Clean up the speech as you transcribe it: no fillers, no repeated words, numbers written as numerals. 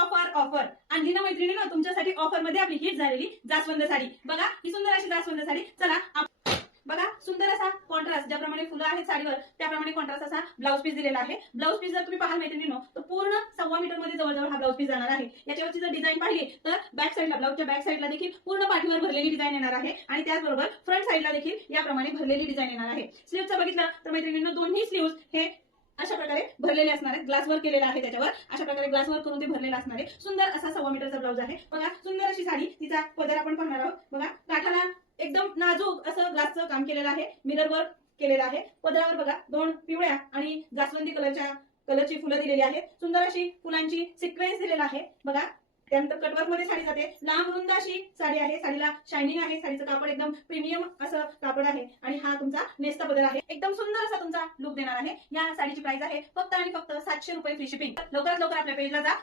Offer offer आणखी ना मैत्रिणींनो, तुमच्यासाठी ऑफर मध्ये आपली हिट झालेली जास्वंद साडी बघा. ही सुंदर अशी जास्वंद साडी. चला बघा, सुंदर असा कॉन्ट्रास्ट, ज्याप्रमाणे फुलं आहेत साडीवर त्याप्रमाणे कॉन्ट्रास्ट असा ब्लाऊज पीस दिलेला आहे. ब्लाऊज पीस जर तुम्ही पाहाल मैत्रिणींनो, तर पूर्ण 1.25 मीटर मध्ये जवळजवळ हा ब्लाऊज पीस जाणार आहे. याच्यावरची जर डिझाईन पाहिली तर बॅक साईडला, ब्लाऊजच्या बॅक साईडला देखील पूर्ण पाठीवर भरलेली डिझाईन येणार आहे आणि त्याचबरोबर फ्रंट साईडला देखील याप्रमाणे भरलेली डिझाइन येणार आहे. स्लीव्हचं बघितलं तर मैत्रिणींनो, दोन्ही स्लीव्ह हे अशा प्रकारे भरलेले असणार आहेत. ग्लास वर्क केलेला आहे त्याच्यावर, अशा प्रकारे ग्लास वर्क करून ते भरलेलं असणार आहे. सुंदर असा 1.25 मीटरचा ब्लाऊज आहे. बघा, सुंदर अशी साडी. तिचा पदर आपण पाहणार आहोत. बघा, काठाला एकदम नाजूक असं ग्लासचं काम केलेलं आहे, मिरर वर्क केलेलं आहे. पदरावर बघा 2 पिवळ्या आणि जास्वंदी कलरची फुलं दिलेली आहेत. सुंदर अशी फुलांची सिक्वेन्स दिलेला आहे. बघा, त्यानंतर कटवर्क मध्ये साडी जाते. लांब रुंद अशी साडी आहे. साडीला शायनिंग आहे. साडीचं कापड एकदम प्रीमियम असं कापड आहे आणि हा तुमचा नेस्ता पदर आहे. एकदम सुंदर असा तुमचा लुक देणार आहे. या साडीची प्राइस आहे फक्त आणि फक्त 700 रुपये फ्री शिपिंग. लवकरात लवकर आपल्या पेजला जा.